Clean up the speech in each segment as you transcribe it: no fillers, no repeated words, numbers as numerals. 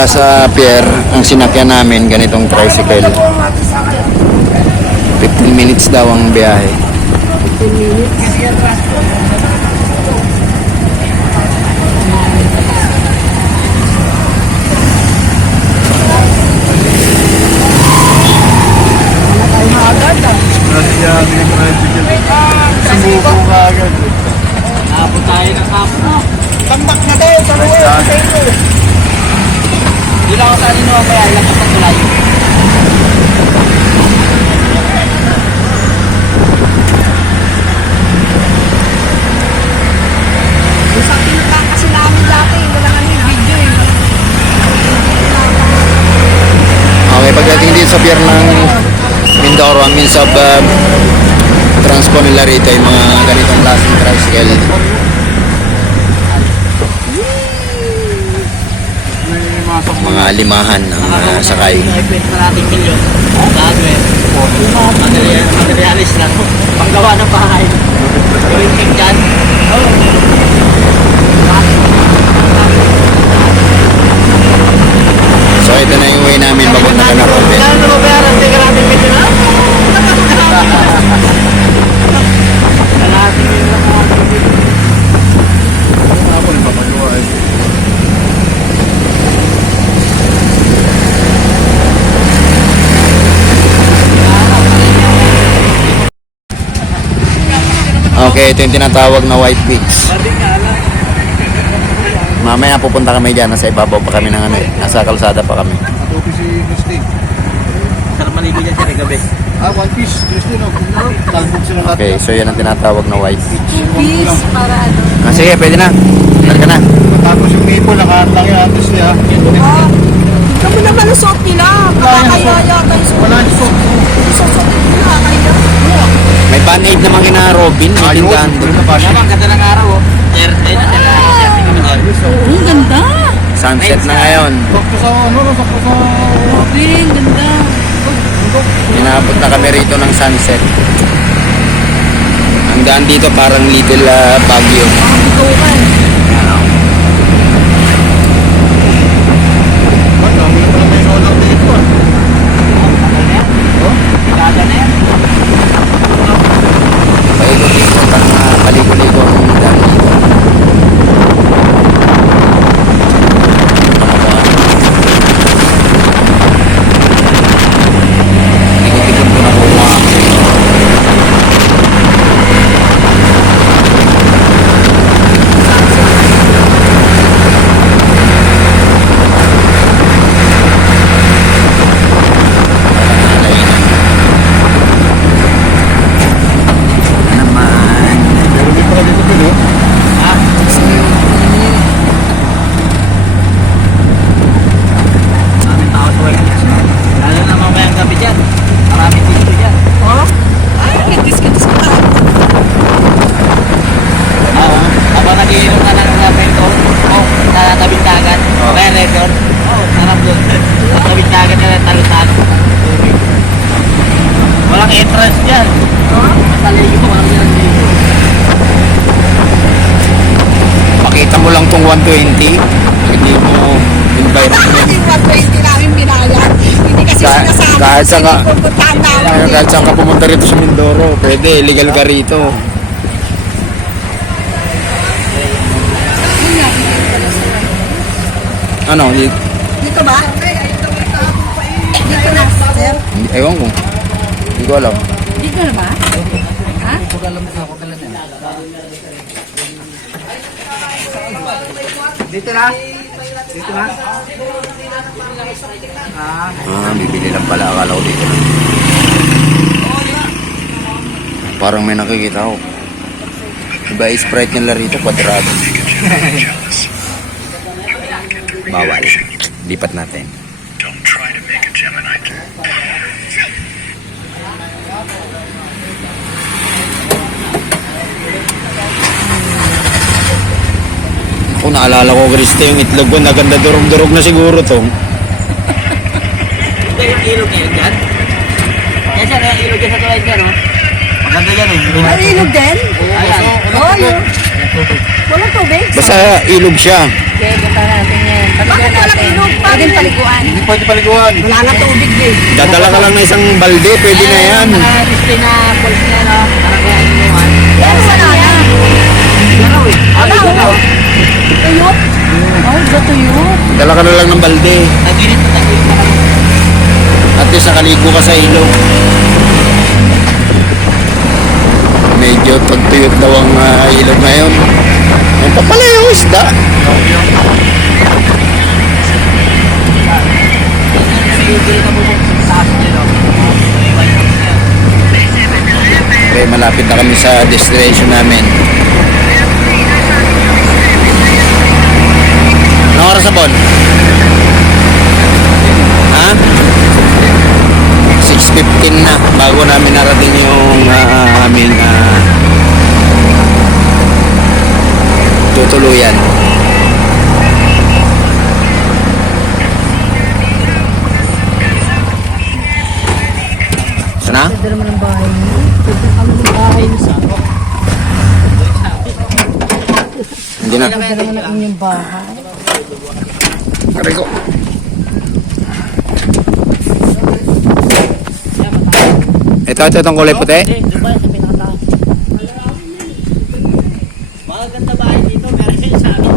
pala sa pier, ang sinakyan namin, ganitong tricycle. 15 minutes daw ang biyahe. 15 minutes. Sumuko ka agad. Napot tayo ng kapo. Tambak na din, sa mga Hindi lang ako sa anin naman kaya ilang kapag malayo. sa pinuntahan kasi namin dati, wala nga yung video eh. Okay, pagdating dito sa pier ng Mindoro, ang means of transport nila rito yung mga ganitong klaseng tricycle. Mga limahan ang sakay. Ipit pa natin milyon. Bago eh. Materialis lang. Panggawa ng bahay. Gawin king dyan. So ito na yung way namin papunta na Robin. Kailangan na mabayaran. Hindi ka natin milyon ha? Kalahating milyon lang mga milyon. Ako rin papagawa eh. Okay, ito yung tinatawag na White Beach. Mamaya pupunta kami dyan, nasa ibabaw pa kami ng ano eh. Nasa kalsada pa kami. Atopi si Christine. Sarap maligo dyan siya gabi. One piece. Christine, oh. Talbog sila lahat. Okay, so yan ang tinatawag na White Beach. Peace, para ano. Ah, sige, pwede na. Targa na. Tapos yung people, nakahandang yung atis niya. Ah, ikaw mo naman ang suot nila. Makakaya yata yung suot. Wala yung soap. Susot nila, kaya. May band-aid naman kina Robin. May tindahan doon. Ang ganda ng araw oh. Ang ganda. Sunset na ngayon. Sakto sa ano, sakto sa... Grabe, ang ganda. Inabot na kami rito ng sunset. Ang daan dito parang little Baguio. Bitukan. Ba't dami na pala may solar dito ah. Kada na yan. Paikot-ikot ang paligo-ligo ang daan dito. Ikot-ikot ko na kumuha. Naman. Meron din pala dito din oh. Maraming tao sa White Beach. Lalo na mamayang gabi dyan. Maraming dito dyan. Oh? Ay, kitis-kitis ko pa. Oo. Habang nagiinom ka ng pento, sa tabing dagat, kaya resort. Sarap doon. Sa tabing dagat na talutan. Walang entrance dyan. Taligo mo lang yan. Pakita mo lang tong 120. Hindi mo environment. Yung 120 namin binayad. Hindi kasi sinasama kahit kasi saan ka- pupuntahan namin. Kahit saan ka pumunta rito sa Mindoro, pwede, legal ka rito. Ano? Dito ba? Dito na, sir. Ewan ko. Hindi ko alam. Dito na ba? Ha? Dito na. Dito na. Bibili lang pala. Akala ko dito lang. Parang may nakikita ko. Iba yung Sprite nila rito, kwadrado. Bawal. Lipat natin. Kung naalala ko, Kriste, yung itlog ko, naganda durog-durog na siguro to. Ito yung ilog ngayon dyan. Yan sir, yung ilog dyan sa tulay sir. Maganda dyan eh. Ay, ilog din? Ayan. Oh, yun. Walang tubig? Basta ilog siya. Okay, punta natin yan. Bakit walang ilog? Pwedeng paliguan. Hindi pwede paliguan. Wala na tubig eh. Dadala ka lang ng isang balde, pwede na yan. Display na pulse na, no? Parang kaya inuman. Pero wala na. Garaw eh. Garaw. Tuyot? Oh, ba tuyot? Dala ka na lang ng balde. Tagilid na kami. At least nakaligo ka sa ilog. Medyo tagtuyot daw ang ilog ngayon. Yan pa pala yung isda. Sigil na po sa akin nyo, no? Okay, malapit na kami sa destination namin. Anong oras na, Bon? Ha? 6:15 na bago namin narating yung aming tutuluyan. Sana? Ganda naman ang bahay niyo. Ganda kami ng bahay niyo sa Hindi na. Ganda naman ang inyong bahay. Aray ko. Ito itong kulay puti. Dubai sa pinakataas. Maganda bahay dito, meron kayo sa amin.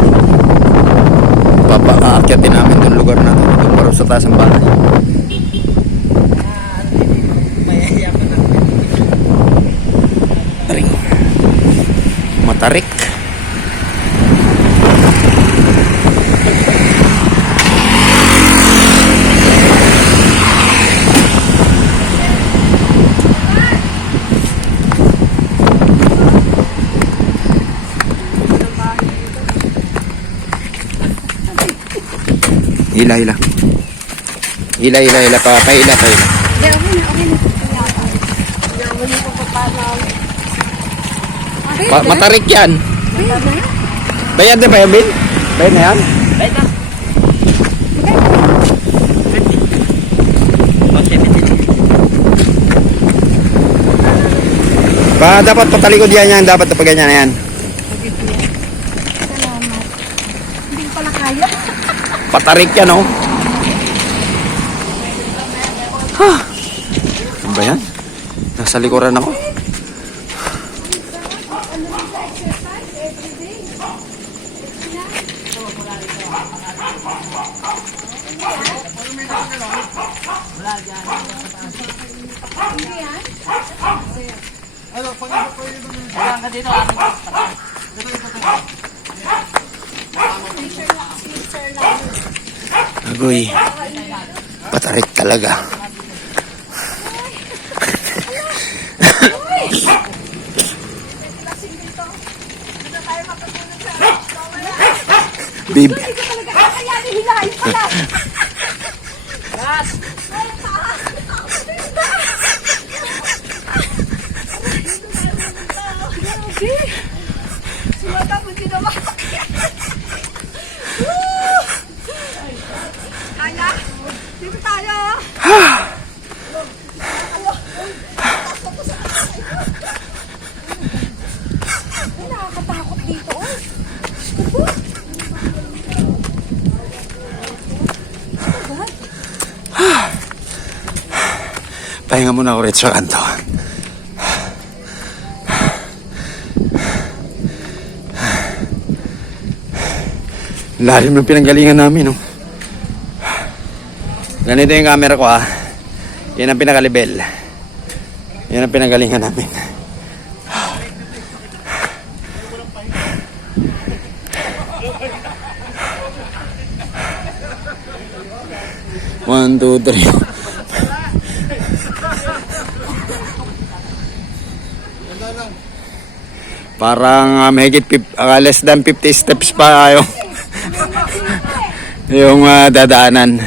Papaakyatin namin itong lugar na ito. Doon para sa taas ng bahay. Aray. Matarik. Hila. Hila. Pahila. Hindi, okay na. Hindi ko papanaw. Matarik yan. Bayad na ba yan, Bin? Bayad na yan? Bayad na. Dapat patalikod yan. Dapat na ganyan na yan. Salamat. Hindi ko pala kaya. Patarik yan, oh. Ano ba yan? Nasa likuran ako. Wala ka dito. Agoy. Patarik talaga. Baby. Kaya? Dito tayo. Nakakatakot dito. Pahinga muna ako rito sa kanto. Lalim ng pinanggalingan namin, no? Ganito yung camera ko, ha? Yan ang pinaka-level. Yan ang pinanggalingan namin. One, two, three. Parang mahigit less than 50 steps pa yung dadaanan.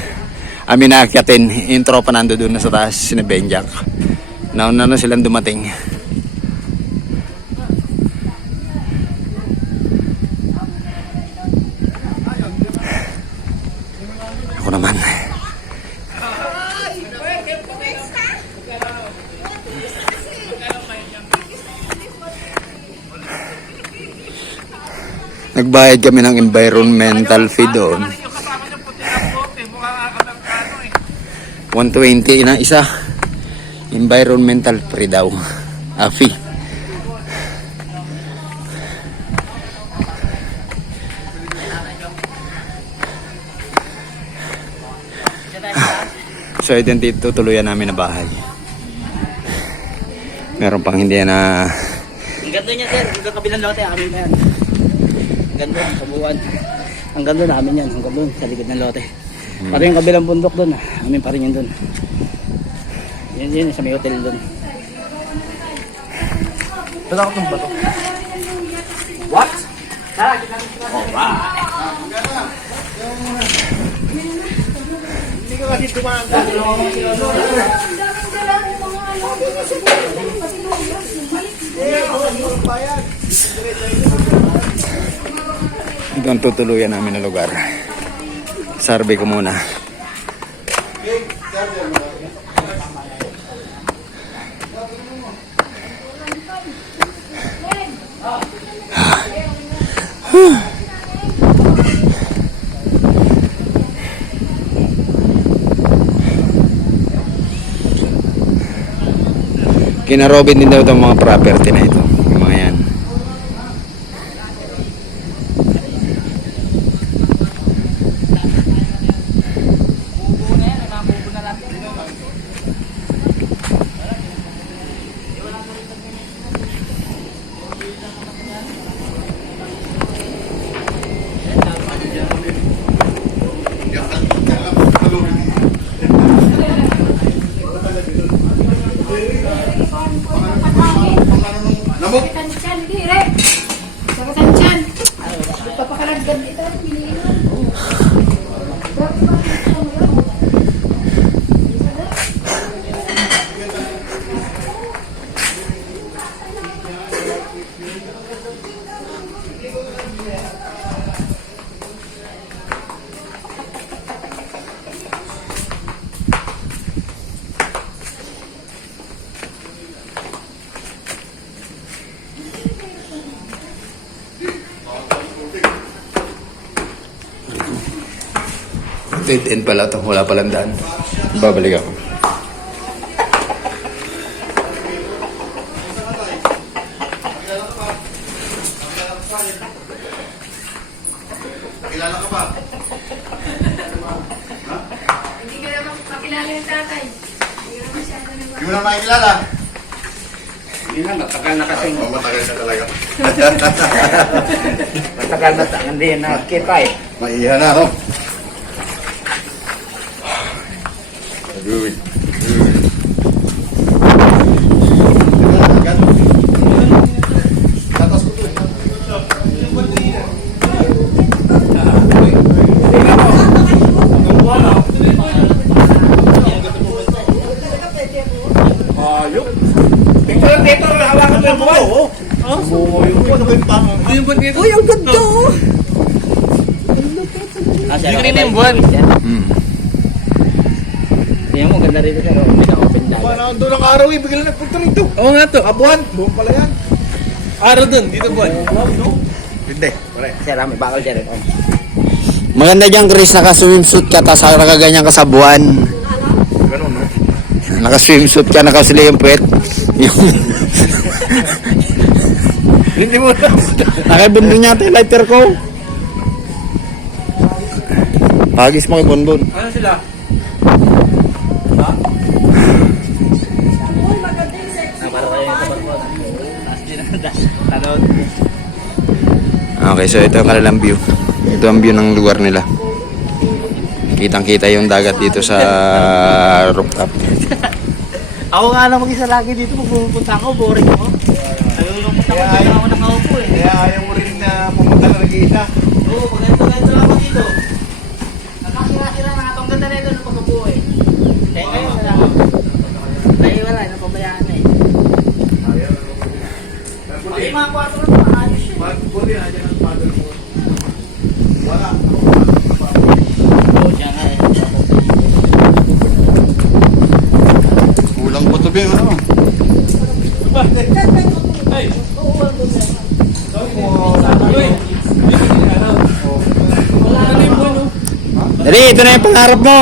Amin naakyatin. Yung tropa nando doon na sa taas, sina Benjak. Nauna na silang dumating. Ako naman. Nagbayad kami ng environmental fee doon. 120 na isa. Environmental free daw. Fee. So ito yung tutuluyan namin na bahay. Meron pang hindi na. Ang ganda niya, sir. Ang kabilang lote, amin na yan. Ang ganda, kabuuan. Ang ganda namin yan. Ang ganda sa likod ng lote. Pati yung kabilang bundok doon, amin pa rin yun doon. Yun, sa may hotel doon. Ito ako itong bato. What? Tara, kita. Hindi ko kasi tumangga. Ito ang tutuluyan namin na lugar. Survey ko muna. Kina Robin din daw itong mga property na ito. Yung mga yan. Tansyan, hindi rin. Saka tansyan. Papakaragdan dito. Dead end pala ito. Wala palang daan. Babalik ako. Kilala ka ba? Hindi ka naman kakilala yung tatay. Hindi mo na makikilala. Hindi na, matagal na kasi. Matagal na talaga. Matagal na, hindi na kita eh. Maiya na, no? Good. Uy, ang ganda oh. Hindi ko rin yung buwan. Tingnan mo, ganda rito sir. May na-open dagat. Parang doon ang araw eh, bigla nagpunta rito. Oo nga to. Kabuhan, buong pala yan. Araw dun, dito buwan. Hindi, pare. Sir, may bakal dyan. Maganda dyan, Chris. Naka-swimsuit ka, tapos nakaganyan ka sa buwan. Ganun, no? Naka-swimsuit ka, nakasili yung puwet. Hindi mo na. Nakibundon niya ito yung lighter ko. Pagis mo kay Bonbon. Ano sila? Okay, so ito ang kanilang view. Ito ang view ng lugar nila. Kitang-kita yung dagat dito sa rooftop. Ako nga lang mag-isa lagi dito pag pupunta ako, boring ako. Nalulungkot ako, dito ako nakaupo eh. Kaya ayaw mo rin na pumunta na nag-iisa. Oo, pag-ganto-ganto lang ako dito. Nakakira-kira na itong ganda na ito ng pagkabuo eh. Kaya ngayon, wala ako. Kaya wala, napabayaan na eh. Pag yung mga kwarto lang, maayos yun. Buti na dyan ang paddle mo. Wala. Oo, siya nga eh. Kulang po ito, Bing, ano? Ay! Uy! Dali, ito na yung pangarap mo.